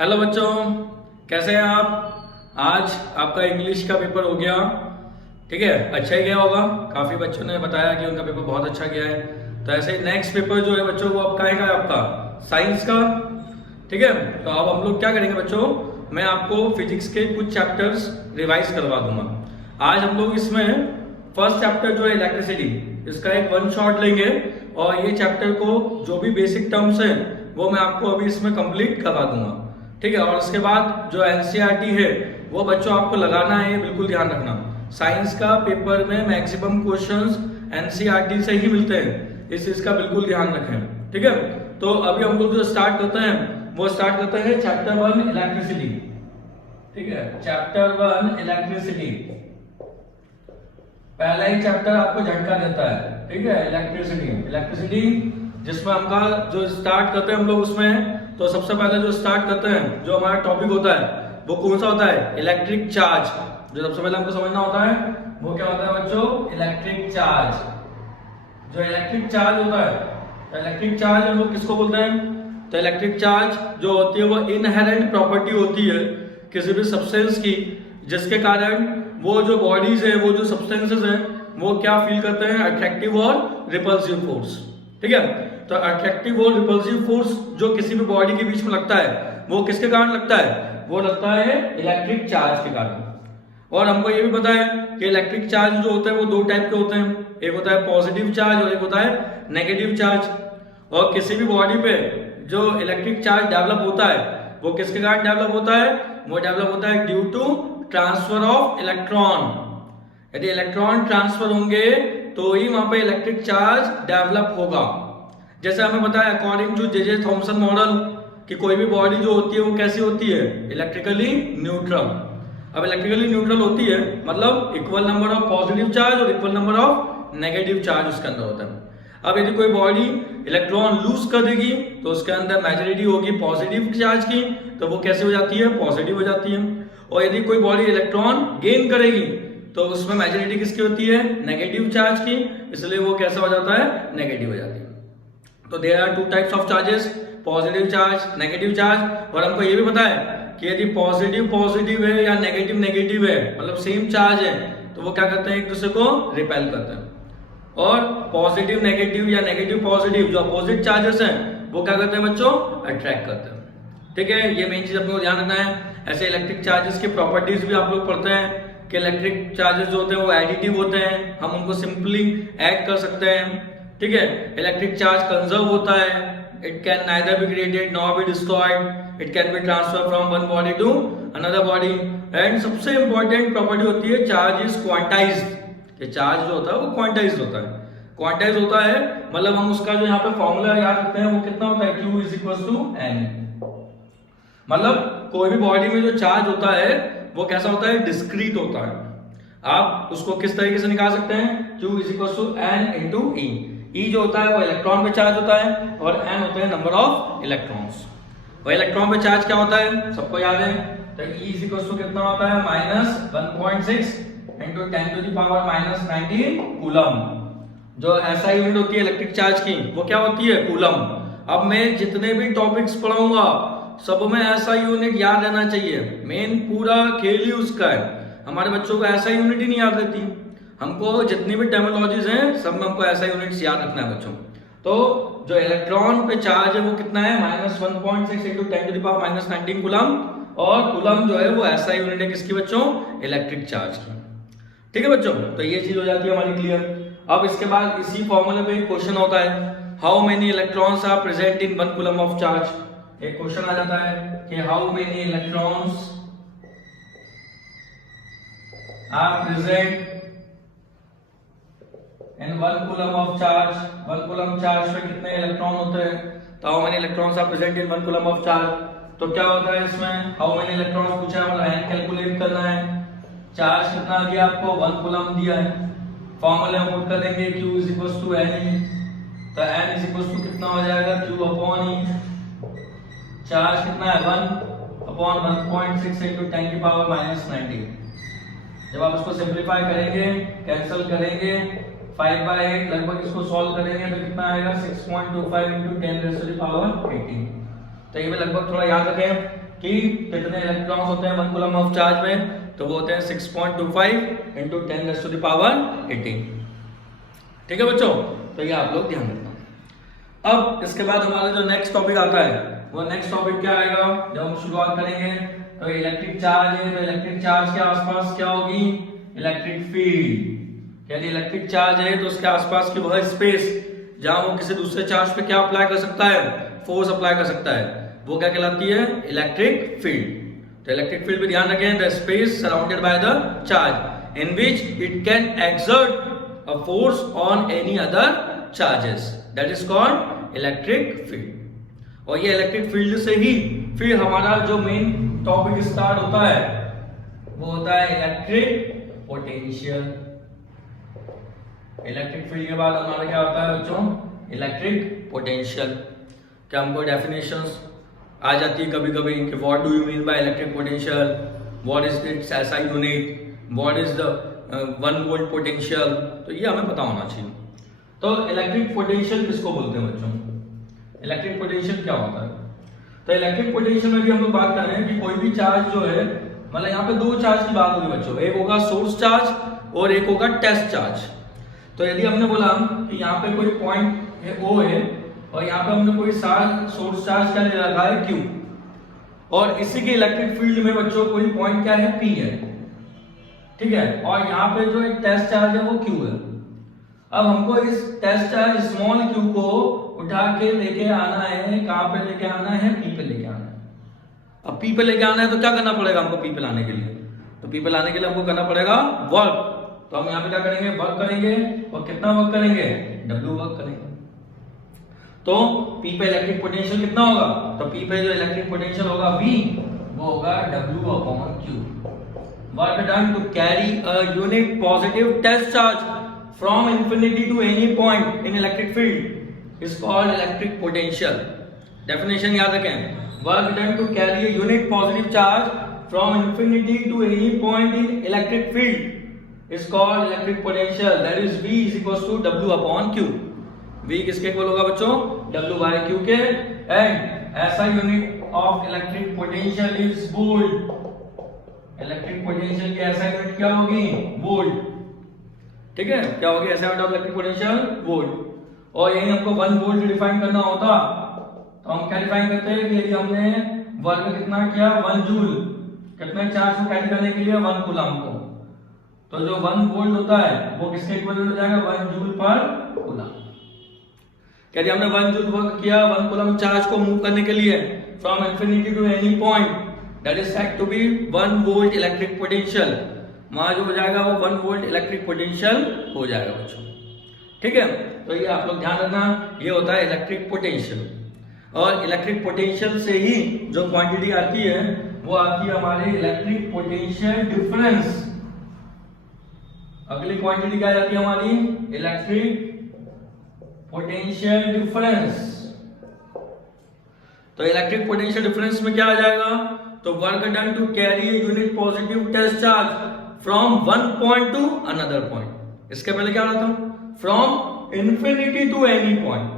Hello बच्चों, कैसे हैं आप। आज आपका इंग्लिश का पेपर हो गया, ठीक है। अच्छा ही गया होगा। काफ़ी बच्चों ने बताया कि उनका पेपर बहुत अच्छा गया है। तो ऐसे नेक्स्ट पेपर जो है बच्चों वो अब कहेगा आपका साइंस का, ठीक है। तो अब हम लोग क्या करेंगे बच्चों, मैं आपको फिजिक्स के कुछ चैप्टर्स रिवाइज करवा दूंगा। आज हम लोग इसमें फर्स्ट चैप्टर जो है इलेक्ट्रिसिटी, इसका एक वन शॉट लेंगे और ये चैप्टर को जो भी बेसिक टर्म्स है वो मैं आपको अभी इसमें कंप्लीट करवा दूंगा, ठीक है। और उसके बाद जो एनसीईआरटी है वो बच्चों आपको लगाना है, बिल्कुल ध्यान रखना। साइंस का पेपर में मैक्सिमम क्वेश्चंस एनसीईआरटी से ही मिलते हैं, इस चीज का बिल्कुल ध्यान रखें, ठीक है। तो अभी हम लोग जो स्टार्ट करते हैं वो स्टार्ट करते हैं चैप्टर 1 इलेक्ट्रिसिटी, ठीक है। चैप्टर 1 इलेक्ट्रिसिटी, पहला ही चैप्टर आपको झटका देता है, ठीक है। इलेक्ट्रिसिटी जिसमें हमका जो स्टार्ट करते हैं हम लोग उसमें, तो सबसे पहले जो स्टार्ट करते हैं जो हमारा टॉपिक होता है वो कौन सा होता है, इलेक्ट्रिक चार्ज। जो सबसे पहले हमको समझना होता है वो क्या होता है बच्चों, इलेक्ट्रिक चार्ज। जो इलेक्ट्रिक चार्ज होता है, तो इलेक्ट्रिक चार्ज हम लोग किसको बोलते हैं, तो इलेक्ट्रिक चार्ज जो होती है वो इनहेरेंट प्रॉपर्टी होती है किसी भी सब्सटेंस की, जिसके कारण वो जो बॉडीज है, वो जो सब्सटेंसेस है, वो क्या फील करते हैं, अट्रैक्टिव और रिपल्सिव फोर्स, ठीक है। तो अट्रैक्टिव और रिपल्सिव फोर्स जो किसी भी बॉडी के बीच में लगता है वो किसके कारण लगता है, वो लगता है इलेक्ट्रिक चार्ज के कारण। और हमको ये भी पता है कि इलेक्ट्रिक चार्ज जो होते हैं वो दो टाइप के होते हैं, एक होता है पॉजिटिव चार्ज और एक होता है नेगेटिव चार्ज। और किसी भी बॉडी पे जो इलेक्ट्रिक चार्ज डेवलप होता है वो किसके कारण डेवलप होता है, वो डेवलप होता है due to transfer of electron. यदि इलेक्ट्रॉन ट्रांसफर होंगे तो ही वहां पे इलेक्ट्रिक चार्ज डेवलप होगा। जैसे हमें पता है according to J Thomson model कि कोई भी बॉडी जो होती है वो कैसी होती है, इलेक्ट्रिकली न्यूट्रल। अब इलेक्ट्रिकली न्यूट्रल होती है मतलब equal number of positive charge और equal number of negative charge उसके अंदर होता है। अब यदि कोई बॉडी इलेक्ट्रॉन लूज कर देगी तो उसके अंदर मेजॉरिटी होगी पॉजिटिव चार्ज की, तो वो कैसे हो जाती है, पॉजिटिव हो जाती है। और यदि कोई बॉडी इलेक्ट्रॉन गेन करेगी तो उसमें मेजॉरिटी किसकी होती है, नेगेटिव चार्ज की, इसलिए वो कैसा हो जाता है, नेगेटिव हो जाती है। तो there are two types of charges, positive charge, negative charge. और हमको ये भी पता है कि यदि पॉजिटिव पॉजिटिव है या नेगेटिव नेगेटिव है, मतलब सेम चार्ज है, तो वो क्या करते हैं, एक दूसरे को रिपेल करते हैं। और पॉजिटिव नेगेटिव या नेगेटिव पॉजिटिव जो अपोजिट चार्जेस हैं वो क्या करते हैं बच्चों, अट्रैक्ट करते हैं, ठीक है। ये मेन चीज अपने को ध्यान रखना है। ऐसे इलेक्ट्रिक चार्जेस की प्रॉपर्टीज भी आप लोग पढ़ते हैं कि इलेक्ट्रिक चार्जेस जो होते हैं वो एडिटिव होते हैं, हम उनको सिंपली ऐड कर सकते हैं, ठीक है। इलेक्ट्रिक चार्ज कंजर्व होता है, it can neither be created nor be destroyed, it can be transfer from one body to another body. And सबसे इंपॉर्टेंट प्रॉपर्टी होती है चार्ज इज क्वांटाइज्ड, कि चार्ज जो होता है वो क्वांटाइज्ड होता है। क्वांटाइज होता है मतलब हम उसका जो यहाँ पे फॉर्मूला याद रखते हैं वो कितना होता है, Q is equal to N। मतलब कोई भी बॉडी में जो चार्ज होता है वो कैसा होता है, डिस्क्रीट होता है। आप उसको किस तरीके से निकाल सकते हैं, Q is equal to N into E। E जो होता है वो इलेक्ट्रॉन पे चार्ज होता है और N होते हैं नंबर ऑफ इलेक्ट्रॉन्स। और इलेक्ट्रॉन पे चार्ज क्या होता है, सबको याद है, तो E इज इक्वल टू कितना होता है, -1.6 into 10 to the power -19 coulomb. जो ऐसा यूनिट होती है इलेक्ट्रिक चार्ज की वो क्या होती है, कूलम। अब मैं जितने भी टॉपिक्स पढ़ाऊंगा सब में ऐसा यूनिट याद रहना चाहिए, मेन पूरा खेल ही उसका है। हमारे बच्चों को ऐसा यूनिट ही नहीं याद रहती, हमको जितनी भी टर्मिनोलॉजीज हैं सब में हमको ऐसा यूनिट्स याद रखना है बच्चों। तो जो इलेक्ट्रॉन पे चार्ज है वो कितना है, -1.6 into 10 to the power -19 coulomb. और कूलम जो है वो ऐसा यूनिट है किसकी बच्चों, इलेक्ट्रिक चार्ज की, ठीक है बच्चों। तो ये चीज हो जाती है हमारी क्लियर। अब इसके बाद इसी फॉर्मूले में एक क्वेश्चन होता है, how many electrons are present in 1 coulomb of charge. एक क्वेश्चन आ जाता है कि how many electrons are present in 1 coulomb of charge. 1 coulomb charge में कितने इलेक्ट्रॉन होते हैं, तो how many electrons are present in 1 coulomb of charge. तो क्या होता है इसमें, हाउ मेनी इलेक्ट्रॉन्स पूछा है, मतलब n कैलकुलेट करना है। चार्ज कितना दिया आपको, 1 कूलम दिया है, फॉर्मूले में पुट कर देंगे Q is equal to N। तो N इज इक्वल टू कितना हो जाएगा, Q अपॉन E। चार्ज कितना है, 1 अपॉन 1.6 इंटू 10 की पावर -19। जब आप इसको सिंप्लीफाई करेंगे, कैंसिल करेंगे, 5/8 लगभग इसको सॉल्व करेंगे तो कितना आएगा, 6.25 into 10 raise to the power 18। तो ये भी लगभग थोड़ा याद रखें कि कितने इलेक्ट्रॉन्स होते हैं 1 कूलम ऑफ चार्ज में, तो वो होते हैं 6.25 इंटू 10⁻18। ठीक है बच्चों, तो ये आप लोग ध्यान रखना। अब इसके बाद हमारा जो नेक्स्ट टॉपिक आता है, वो नेक्स्ट टॉपिक क्या आएगा, जब हम शुरुआत करेंगे तो इलेक्ट्रिक चार्ज है, तो इलेक्ट्रिक चार्ज के आसपास क्या होगी, इलेक्ट्रिक फील्ड। यदि इलेक्ट्रिक चार्ज है तो उसके आसपास की वह स्पेस जहां वो किसी दूसरे चार्ज पे क्या अप्लाई कर सकता है, फोर्स अप्लाई कर सकता है, वो क्या कहलाती है, इलेक्ट्रिक फील्ड। तो इलेक्ट्रिक फील्ड पे ध्यान रखें, the space surrounded by the charge in which it can exert a force on any other charges, that is called electric field. और ये इलेक्ट्रिक फील्ड से ही फिर हमारा जो मेन टॉपिक स्टार्ट होता है वो होता है इलेक्ट्रिक पोटेंशियल। इलेक्ट्रिक फील्ड के बाद हमारा क्या होता है बच्चों, इलेक्ट्रिक पोटेंशियल। क्या हमको डेफिनेशंस आ जाती है कभी कभी कि what do you mean by electric potential, what is it's SI unit, what is the 1 volt potential, तो ये हमें पता होना चाहिए। तो इलेक्ट्रिक पोटेंशियल किसको बोलते हैं बच्चों, इलेक्ट्रिक पोटेंशियल क्या होता है। तो इलेक्ट्रिक पोटेंशियल में भी हम लोग बात कर रहे हैं कि कोई भी चार्ज जो है, मतलब यहाँ पे 2 चार्ज की बात होगी बच्चों, एक होगा सोर्स चार्ज और एक होगा टेस्ट चार्ज। तो यदि हमने बोला कि यहाँ पे कोई पॉइंट O है और यहाँ पे हमने कोई सोर्स चार्ज क्या ले रखा है Q, और इसी के इलेक्ट्रिक फील्ड में बच्चों कोई पॉइंट क्या है P है, ठीक है, और यहाँ पे जो एक टेस्ट चार्ज है वो Q है। अब हमको इस टेस्ट चार्ज स्मॉल q को उठा के लेके आना है, कहाँ पे लेके आना है, P पे लेके आना है। अब P पे लेके आना है तो क्या करना पड़ेगा हमको P पे लाने के लिए, तो P पे लाने के लिए हमको करना पड़ेगा वर्क। तो हम यहाँ पे क्या करेंगे, वर्क करेंगे, और कितना वर्क करेंगे, W वर्क करेंगे। तो P पे इलेक्ट्रिक पोटेंशियल कितना होगा, तो P पे जो इलेक्ट्रिक पोटेंशियल होगा V, वो होगा W/Q। Work done to carry a unit positive test charge from infinity to any point in electric field is called electric potential. Definition याद रखें, work done to carry a unit positive charge from infinity to any point in electric field is called electric potential. That is V is equals to W/Q. V किसके equal होगा बच्चों, W/Q के, and ऐसा unit of electric potential is volt. Electric potential की ऐसा unit क्या होगी, volt. ठीक है, क्या होगी ऐसा unit of electric potential, volt. और यही हमको 1 वोल्ट डिफाइन करना होता तो हम क्या डिफाइन करते हैं कि यदि हमने वर्क कितना किया, 1 जूल, कितने चार्ज को कैरी करने के लिए 1 कूलम को, तो जो 1 वोल्ट होता है वो किसके इक्विवेलेंट हो जाएगा, 1 जूल पर कूलम। यदि हमने 1 जूल वर्क किया 1 कूलम चार्ज को मूव करने के लिए from infinity to any point, that is said to be 1 volt electric potential. वहां जो हो जाएगा वो 1 वोल्ट इलेक्ट्रिक पोटेंशियल हो जाएगा बच्चों। ठीक है, तो ये आप लोग ध्यान रखना, ये होता है इलेक्ट्रिक पोटेंशियल। और इलेक्ट्रिक पोटेंशियल से ही जो क्वांटिटी आती है वो आती है हमारे इलेक्ट्रिक पोटेंशियल डिफरेंस। अगली क्वांटिटी क्या जाती है हमारी, इलेक्ट्रिक पोटेंशियल डिफरेंस। तो इलेक्ट्रिक पोटेंशियल डिफरेंस में क्या आ जाएगा, तो work done to carry a unit positive test charge from 1 point to another point. इसके पहले क्या आ रहा था, from infinity to any point,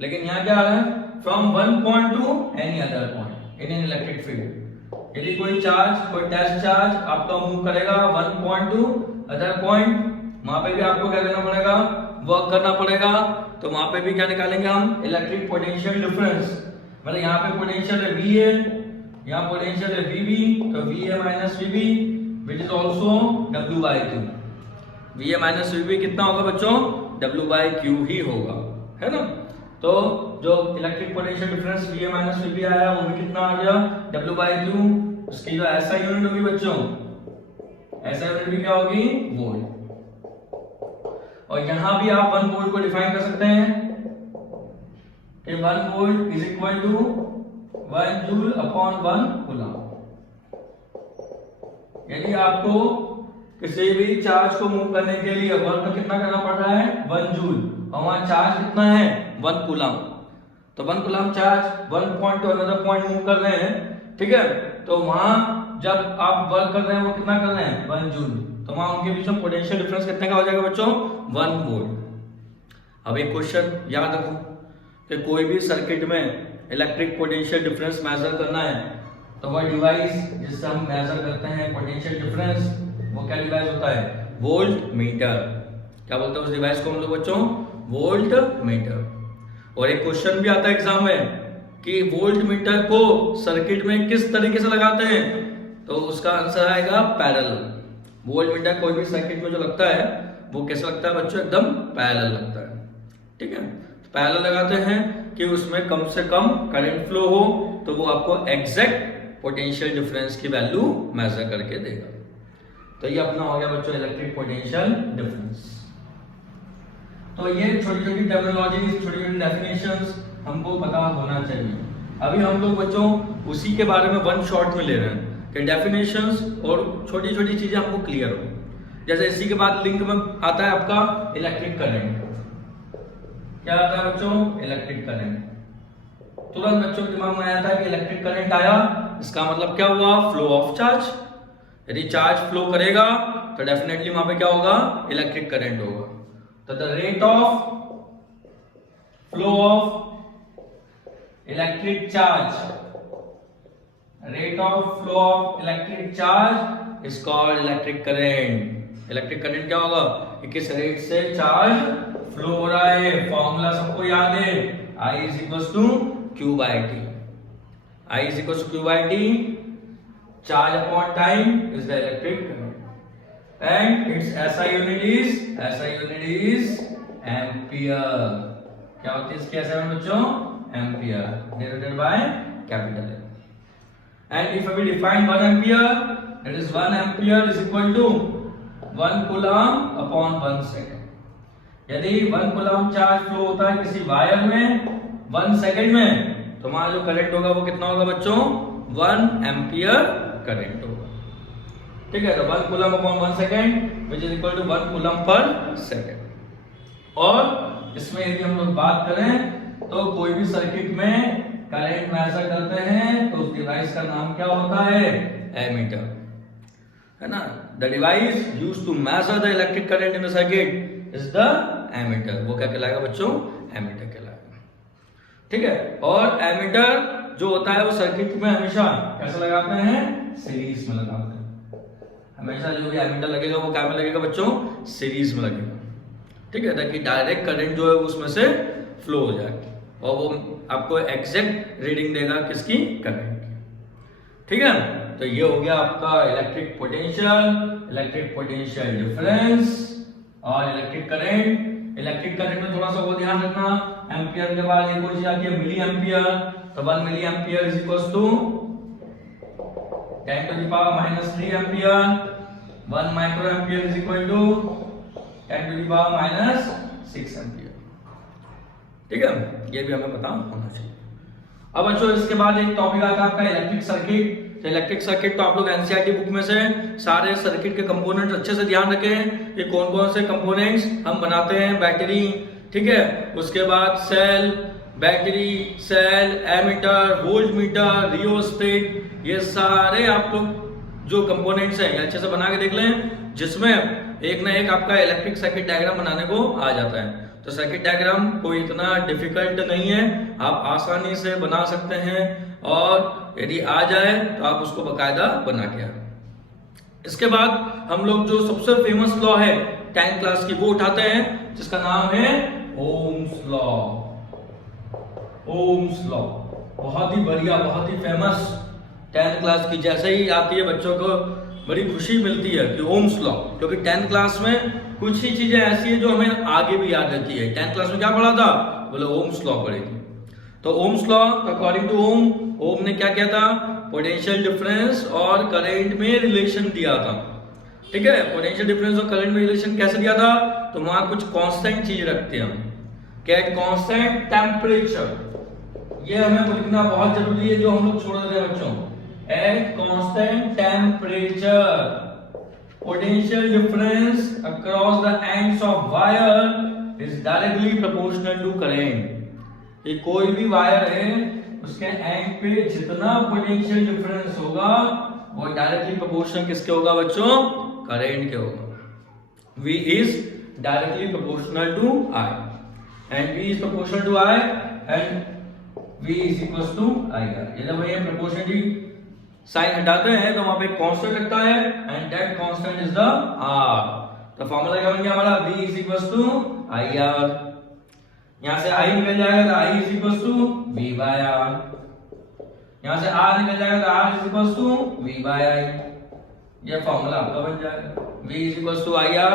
लेकिन यहां क्या आ रहा है, from 1 point to any other point in an electric field. यदि कोई चार्ज, कोई टेस्ट चार्ज आपका मूव करेगा 1 पॉइंट टू अदर पॉइंट, वहां पे भी आपको क्या करना पड़ेगा, वर्क करना पड़ेगा। तो वहां पे भी क्या निकालेंगे हम, इलेक्ट्रिक पोटेंशियल डिफरेंस। मतलब यहाँ पे पोटेंशियल है V है, यहाँ पोटेंशियल है VB, तो VA minus VB which is also W/Q। VA minus VB कितना होगा बच्चों, W/Q ही होगा, है ना। तो जो electric potential difference VA minus VB आया वो भी कितना आ गया, W/Q। उसकी जो ऐसा यूनिट होगी बच्चों, ऐसा यूनिट भी क्या होगी, वोल्ट। और यहां भी आप 1 वोल्ट को डिफाइन कर सकते हैं कि 1 volt is equal to 1 joule upon 1 coulomb. यदि आपको किसी भी चार्ज को मूव करने के लिए वर्क कितना करना पड़ रहा है, 1 जूल, और वहां चार्ज कितना है, 1 कूलम, तो 1 coulomb charge 1 point to another point move कर रहे हैं, ठीक है। तो वहां जब आप वर्क कर रहे हैं वो कितना कर रहे हैं, 1 जूल, तो वहां उनके बीच में पोटेंशियल डिफरेंस कितने का हो जाएगा बच्चों, 1 वोल्ट। अब एक क्वेश्चन याद रखो कि कोई भी सर्किट में इलेक्ट्रिक पोटेंशियल डिफरेंस मेजर करना है तो वह डिवाइस जिससे हम मेजर करते हैं पोटेंशियल डिफरेंस, वो क्या डिवाइस होता है? Volt meter. क्या बोलते हैं उस डिवाइस को हम लोग बच्चों? Volt meter. और एक क्वेश्चन भी आता है एग्जाम में कि वोल्ट मीटर को सर्किट में किस तरीके से लगाते हैं, तो उसका आंसर आएगा पैरेलल। वोल्ट मीटर कोई भी सर्किट में जो लगता है वो कैसा लगता है बच्चों? एकदम पैरेलल लगता है। ठीक है, तो पैरेलल लगाते हैं कि उसमें कम से कम करंट फ्लो हो, तो वो आपको एग्जैक्ट पोटेंशियल डिफरेंस की वैल्यू मेजर करके देगा। तो ये अपना हो गया बच्चों इलेक्ट्रिक पोटेंशियल डिफरेंस। तो ये छोटी छोटी टर्मिनोलॉजी, छोटी छोटी डेफिनेशंस हमको पता होना चाहिए। अभी हम लोग बच्चों उसी के बारे में वन शॉट में ले रहे हैं कि डेफिनेशंस और छोटी छोटी चीजें हमको क्लियर हो। जैसे इसी के बाद लिंक में आता है आपका इलेक्ट्रिक करंट। क्या आता है बच्चों? Electric current. तुरंत बच्चों के दिमाग में आया था कि इलेक्ट्रिक करंट आया, इसका मतलब क्या हुआ? Flow of charge. यदि चार्ज फ्लो करेगा तो डेफिनेटली वहां पे क्या होगा? इलेक्ट्रिक करंट होगा। तो the rate of flow of electric charge, rate of flow of electric charge is called electric current. Electric current क्या होगा? किस रेट से चार्ज फ्लो हो रहा है। फॉर्मूला सबको याद है, I is equals to Q by T. I is equals to Q by T. Charge upon time is the electric current, and its SI unit is ampere. क्या होती है इसकी SI unit बच्चों? Ampere, denoted by capital A. And if we define 1 ampere, that is 1 ampere is equal to 1 coulomb upon 1 second. यदि 1 coulomb charge flow होता है किसी wire में 1 सेकंड में, तो वहां जो करंट होगा वो कितना होगा बच्चों? 1 एम्पियर करंट होगा। ठीक है, तो 1 coulomb upon 1 second which is equal to 1 coulomb per second. और इसमें यदि हम लोग बात करें तो कोई भी सर्किट में करंट मेजर करते हैं तो उस डिवाइस का नाम क्या होता है? एमीटर, है ना। The device used to measure the electric current in the circuit is the ammeter. वो क्या कहलाएगा बच्चों? एमीटर कहलाएगा। ठीक है, और एमीटर जो होता है वो सर्किट में हमेशा कैसे लगाते हैं? सीरीज में लगाते हैं। हमेशा जो भी एमीटर लगेगा वो क्या में लगेगा बच्चों? सीरीज में लगेगा। ठीक है, ताकि डायरेक्ट करंट जो है उसमें से फ्लो हो जाए और वो आपको एग्जैक्ट रीडिंग देगा किसकी? करंट की। ठीक है, तो ये हो गया आपका इलेक्ट्रिक पोटेंशियल डिफरेंस और इलेक्ट्रिक करंट। इलेक्ट्रिक करंट में थोड़ा सा वो ध्यान रखना, एम्पियर के बाद एक और चीज आती है मिली एम्पियर। तो 1 milli ampere is equals to 10 to the power -3 ampere. 1 micro ampere is equal to 10 to the power -6 ampere. ठीक है, ये भी हमें पता होना चाहिए। अब बच्चों इसके बाद एक टॉपिक आता है आपका इलेक्ट्रिक सर्किट। तो इलेक्ट्रिक सर्किट तो आप लोग एनसीईआरटी बुक में से सारे सर्किट के कंपोनेंट्स अच्छे से ध्यान रखें कि कौन कौन से कंपोनेंट्स हम बनाते हैं। बैटरी, ठीक है, उसके बाद cell, battery, cell, ammeter, voltmeter, rheostat, ये सारे आप लोग जो कंपोनेंट्स हैं ये अच्छे से बना के देख लें, जिसमें एक ना एक आपका इलेक्ट्रिक सर्किट डायग्राम बनाने को आ जाता है। तो सर्किट डायग्राम कोई इतना डिफिकल्ट नहीं है, आप आसानी से बना सकते हैं और यदि आ जाए तो आप उसको बकायदा बना के आए। इसके बाद हम लोग जो सबसे फेमस लॉ है 10th क्लास की वो उठाते हैं, जिसका नाम है ओम्स लॉ। ओम्स लॉ बहुत ही बढ़िया, बहुत ही फेमस 10th क्लास की जैसे ही आती है बच्चों को बड़ी खुशी मिलती है कि ओम्स लॉ, क्योंकि 10th क्लास में कुछ ही चीजें ऐसी हैं जो हमें आगे भी याद रहती है। 10th क्लास में क्या पढ़ा था? बोले ओम्स लॉ पढ़ेगी। तो Ohm's law according two ohm ने क्या किया था? पोटेंशियल डिफरेंस और करंट में रिलेशन दिया था। ठीक है, पोटेंशियल डिफरेंस और करंट में रिलेशन कैसे दिया था? तो वहां कुछ कांस्टेंट चीज रखते हैं हम, क्या? Constant temperature. ये हमें लिखना बहुत जरूरी है, जो हम लोग छोड़ देते हैं बच्चों। At constant temperature potential difference across the ends of wire is directly proportional to current। ये कोई भी वायर है उसके एंड पे जितना पोटेंशियल डिफरेंस होगा वो डायरेक्टली प्रोपोर्शनल किसके होगा बच्चों? करंट के होगा। V is directly proportional to I and V is proportional to I and V is equals to I। ये जब ये प्रोपोर्शनलिटी साइन हटाते हैं तो वहां पे कांस्टेंट लगता है and that constant is the R. तो फॉर्मूला क्या बन गया हमारा v is equal to I R. यहां से i निकल जाएगा तो i is equal to v by r। यहां से r निकल जाएगा तो r is equal to v by i। ये फॉर्मूला आपका बन जाएगा v is equal to I R,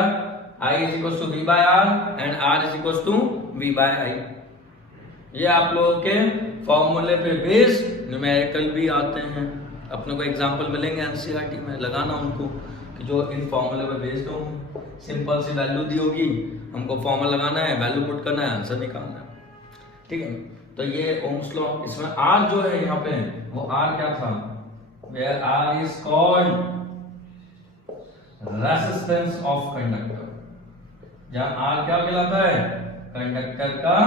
i is equal to v by r and r is equal to v by i। ये आप लोगों के फॉर्मूले पे बेस्ड न्यूमेरिकल भी आते हैं। अपने को एग्जांपल मिलेंगे एनसीईआरटी में, लगाना उनको कि जो इन फॉर्मूले पे बेस्ड हो। सिंपल सी वैल्यू दी होगी, हमको फॉर्मूला लगाना है, वैल्यू पुट करना है, आंसर निकालना है। ठीक है, तो ये ओम्स लॉ। इसमें R जो है यहाँ पे वो R क्या था, where R is called resistance of conductor. जहां R क्या कहलाता है, कंडक्टर का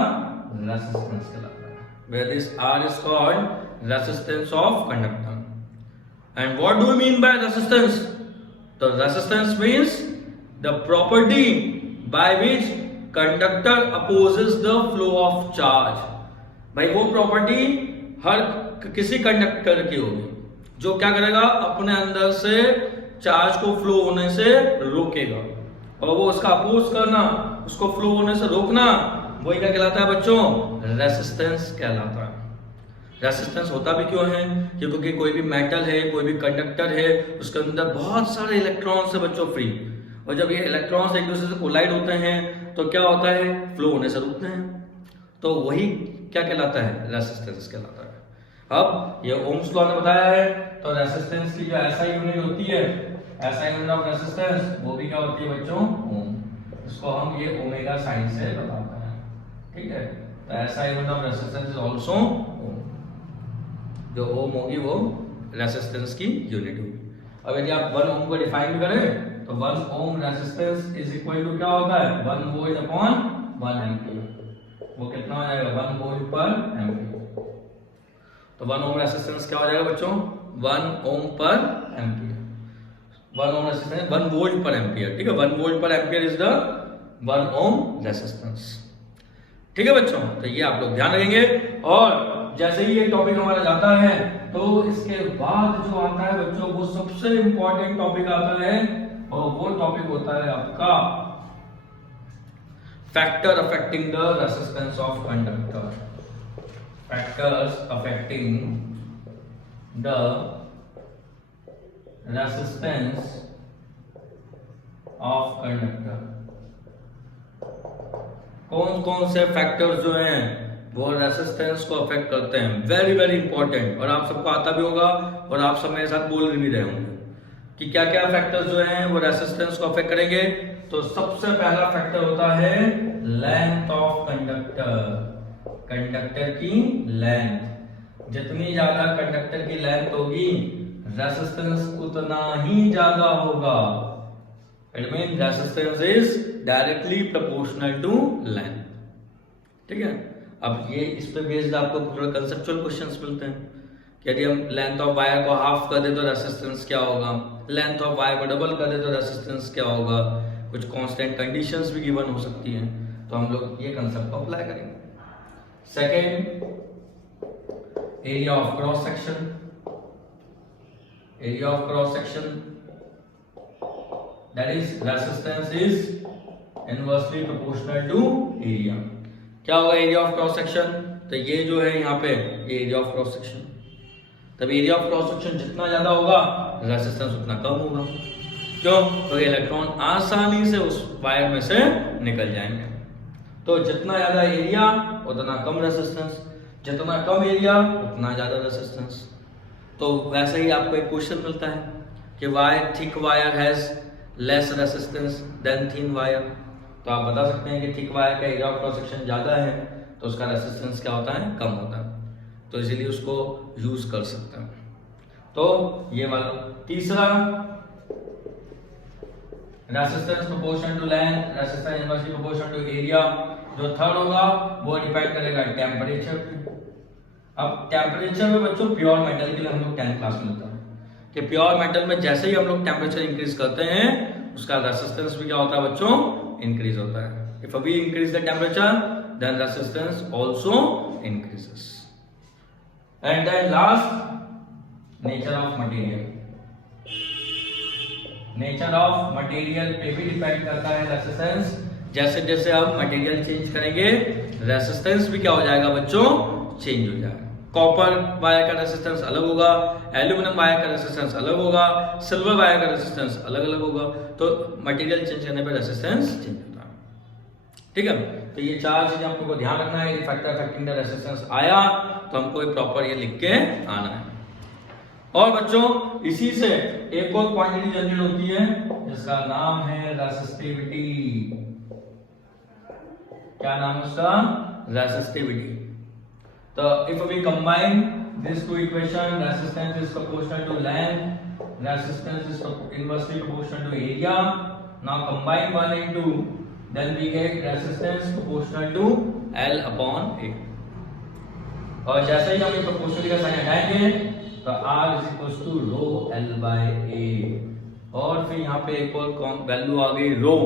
रेसिस्टेंस कहलाता है। Where this R is called resistance of conductor. And what do we mean by resistance? The resistance means the property by which conductor opposes the flow of charge. भाई वो property हर किसी conductor की होगी जो क्या करेगा, अपने अंदर से चार्ज को फ्लो होने से रोकेगा, और वो उसका अपोज करना, उसको फ्लो होने से रोकना, वही क्या कहलाता है बच्चों, रेसिस्टेंस कहलाता है। रेसिस्टेंस होता भी क्यों है, क्योंकि कोई भी मेटल है, कोई भी कंडक्टर है, उसके अंदर बहुत सारे इलेक्ट्रॉन्स है बच्चों फ्री, और जब ये इलेक्ट्रॉन्स एक दूसरे से कोलाइड होते हैं तो क्या होता है, फ्लो होने से रुकते हैं। तो वही क्या कहलाता है, रेसिस्टेंस कहलाता है। अब ये ओम्स लॉ ने बताया है, तो रेसिस्टेंस की जो ऐसा यूनिट होती है, ऐसा यूनिट ऑफ रेसिस्टेंस, वो भी क्या होती है बच्चों, ओम। इसको हम ये ओमेगा साइन से बताते हैं। ठीक है, तो ऐसा unit of resistance is also ohm. जो ओम होगी वो रेसिस्टेंस की यूनिट होगी। अब यदि आप 1 ओम को डिफाइन करें तो 1 ohm resistance is equal to क्या होता है, 1 वोल्ट अपॉन 1 एम्पीयर। वो कितना हो जाएगा, 1 वोल्ट पर एम्पीयर। तो 1 ओम रेसिस्टेंस क्या हो जाएगा बच्चों, 1 ohm per ampere. 1 ohm resistance 1 volt per ampere. ठीक है, 1 volt per ampere is the 1 ohm resistance. ठीक है बच्चों, तो ये आप लोग ध्यान रखेंगे। और जैसे ही ये टॉपिक हमारा जाता है तो इसके बाद जो आता है बच्चों, वो सबसे इंपॉर्टेंट टॉपिक आता है, और वो टॉपिक होता है आपका factor affecting the resistance of conductor. Factors affecting the resistance of conductor. कौन कौन से फैक्टर्स जो हैं वो रेसिस्टेंस को अफेक्ट करते हैं, वेरी वेरी इंपॉर्टेंट। और आप सबको आता भी होगा, और आप सब मेरे साथ बोल भी रहे होंगे कि क्या क्या फैक्टर्स जो हैं वो रेसिस्टेंस को अफेक्ट करेंगे। तो सबसे पहला फैक्टर होता है लेंथ ऑफ कंडक्टर। कंडक्टर की लेंथ, जितनी ज्यादा कंडक्टर की लेंथ होगी रेसिस्टेंस उतना ही ज्यादा होगा। It mean resistance is directly proportional to length. ठीक है, अब ये इस पे बेस्ड आपको थोड़ा कंसेप्चुअल क्वेश्चंस मिलते हैं कि यदि हम लेंथ ऑफ वायर को हाफ कर दे तो रेसिस्टेंस क्या होगा, लेंथ ऑफ वायर को डबल कर दे तो रेसिस्टेंस क्या होगा। कुछ कांस्टेंट कंडीशंस भी गिवन हो सकती हैं, तो हम लोग ये कंसेप्ट को अप्लाई करेंगे। Second, area of cross section. Area of cross section that is resistance is inversely proportional to area. क्या होगा एरिया ऑफ क्रॉस सेक्शन, तो ये जो है यहाँ पे ये एरिया ऑफ क्रॉस सेक्शन। तब एरिया ऑफ क्रॉस सेक्शन जितना ज्यादा होगा रेसिस्टेंस उतना कम होगा। क्यों, तो इलेक्ट्रॉन आसानी से उस वायर में से निकल जाएंगे। तो जितना ज्यादा एरिया उतना कम रेसिस्टेंस, जितना कम एरिया उतना ज्यादा रेसिस्टेंस। तो वैसे ही आपको एक क्वेश्चन मिलता है कि why thick wire has less resistance than thin wire. तो आप बता सकते हैं कि थिक वायर का एरिया ऑफ क्रॉस सेक्शन ज्यादा है तो उसका रेसिस्टेंस क्या होता है, कम होता है। तो इसीलिए उसको यूज कर सकते हैं। तो ये वाला। तीसरा, resistance proportional to length, resistance inversely proportional to area. जो थर्ड होगा वो डिपेंड करेगा टेम्परेचर पे। अब टेम्परेचर में बच्चों प्योर मेटल के लिए हम लोग 10th क्लास में होता है कि प्योर मेटल में जैसे ही हम लोग टेम्परेचर इंक्रीज करते हैं उसका रेसिस्टेंस भी क्या होता है बच्चों, इंक्रीज होता है। If we increase the temperature then resistance also increases. And then last, nature of material, nature of material पे भी डिपेंड करता है रेसिस्टेंस। जैसे जैसे हम मटेरियल चेंज करेंगे रेसिस्टेंस भी क्या हो जाएगा बच्चों, चेंज हो जाएगा। कॉपर वायर का रेसिस्टेंस अलग होगा, एल्यूमिनियम वायर का रेसिस्टेंस अलग होगा, सिल्वर वायर का रेसिस्टेंस अलग अलग होगा। तो मटेरियल चेंज करने पर रेसिस्टेंस चेंज होता है। ठीक है, तो ये चार चीजें आपको ध्यान रखना है। ये फैक्टर अफेक्टिंग द रेसिस्टेंस आया तो हमको प्रॉपर ये लिख के आना है। और बच्चों इसी से एक और क्वांटिटी जनरेट होती है जिसका नाम है रेसिस्टिविटी। क्या नाम है उसका, रेसिस्टिविटी। तो if we combine this two equation, resistance is proportional to length, resistance is inversely proportional to area. Now combine 1 and 2, then we get resistance proportional to L upon A। और जैसे ही हम ये proportional का sign हटाएंगे तो R is equals to rho L by A। और फिर यहाँ पे एक और वैल्यू आ गई rho,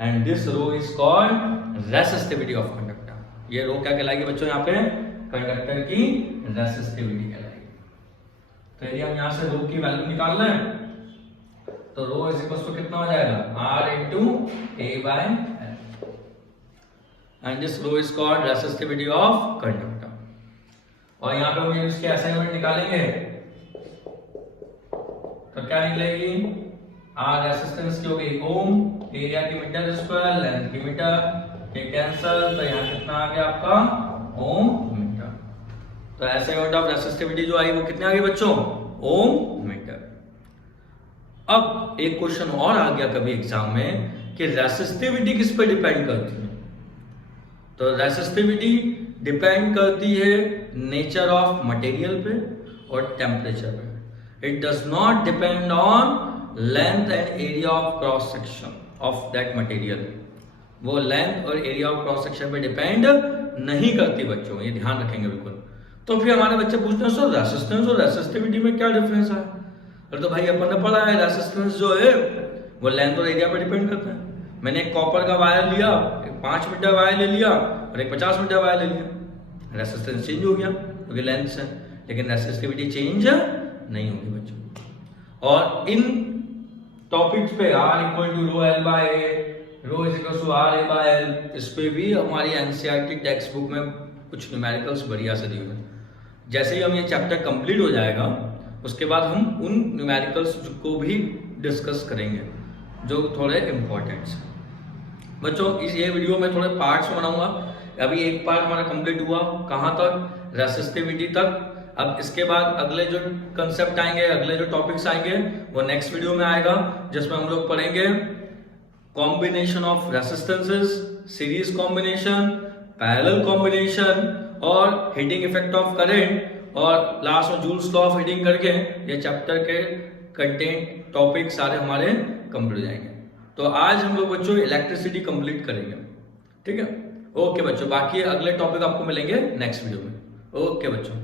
and this rho is called resistivity of conductor. ये रो क्या कहलाएगी बच्चों, यहाँ पे कंडक्टर की रेसिस्टिविटी कहलाएगी। तो यदि हम यहाँ से रो की वैल्यू निकाल रहे हैं तो रो इज इक्वल टू कितना हो जाएगा, R into A by L, and this rho is called resistivity of conductor. और यहाँ पे हम इसके असाइनमेंट निकालेंगे तो क्या निकलेगी, R रेसिस्टेंस की हो गई ओम, एरिया की मीटर स्क्वायर, लेंथ की मीटर, ये कैंसल, तो यहाँ कितना आ गया आपका ओम मीटर। तो असाइनमेंट ऑफ रेसिस्टिविटी जो आई वो कितने आ गई बच्चों, ओम मीटर। अब एक क्वेश्चन और आ गया कभी एग्जाम में कि रेसिस्टिविटी किस पे डिपेंड करती है। तो रेसिस्टिविटी डिपेंड करती है नेचर ऑफ मटेरियल पे और टेम्परेचर पे। It does not depend on length and area of cross section of that material. वो लेंथ और एरिया ऑफ क्रॉस सेक्शन पे डिपेंड नहीं करती बच्चों, ये ध्यान रखेंगे बिल्कुल। तो फिर हमारे बच्चे पूछते हैं सर रेसिस्टेंस और रेसिस्टिविटी में क्या डिफरेंस है। अरे तो भाई अपन ने पढ़ा है रेसिस्टेंस जो है वो लेंथ और एरिया पर डिपेंड करता है। मैंने एक कॉपर का वायर लिया, एक 5 मीटर वायर ले लिया और एक 50 मीटर वायर ले लिया, रेसिस्टेंस चेंज हो गया क्योंकि लेंथ से, लेकिन रेसिस्टिविटी चेंज नहीं होगी बच्चों। और इन टॉपिक्स पे R equal to rho L by A, rho is equal to R A by L, इस पे भी हमारी एनसीईआरटी टेक्स्ट बुक में कुछ न्यूमेरिकल्स बढ़िया से दिए हुए। जैसे ही हम ये चैप्टर कंप्लीट हो जाएगा उसके बाद हम उन न्यूमेरिकल्स को भी डिस्कस करेंगे जो थोड़े इंपॉर्टेंट हैं बच्चों। इस ये वीडियो में थोड़े पार्ट्स बनाऊंगा। अभी एक पार्ट हमारा कंप्लीट हुआ, कहाँ तक, रेसिस्टिविटी तक। अब इसके बाद अगले जो कंसेप्ट आएंगे, अगले जो टॉपिक्स आएंगे वो नेक्स्ट वीडियो में आएगा, जिसमें हम लोग पढ़ेंगे combination of resistances, series combination, parallel combination और हीटिंग इफेक्ट ऑफ करंट, और लास्ट में जूल्स लॉ ऑफ हीटिंग करके ये चैप्टर के कंटेंट टॉपिक सारे हमारे कंप्लीट हो जाएंगे। तो आज हम लोग बच्चों इलेक्ट्रिसिटी कंप्लीट करेंगे, ठीक है। ओके बच्चों, बाकी अगले टॉपिक आपको मिलेंगे नेक्स्ट वीडियो में। ओके बच्चों।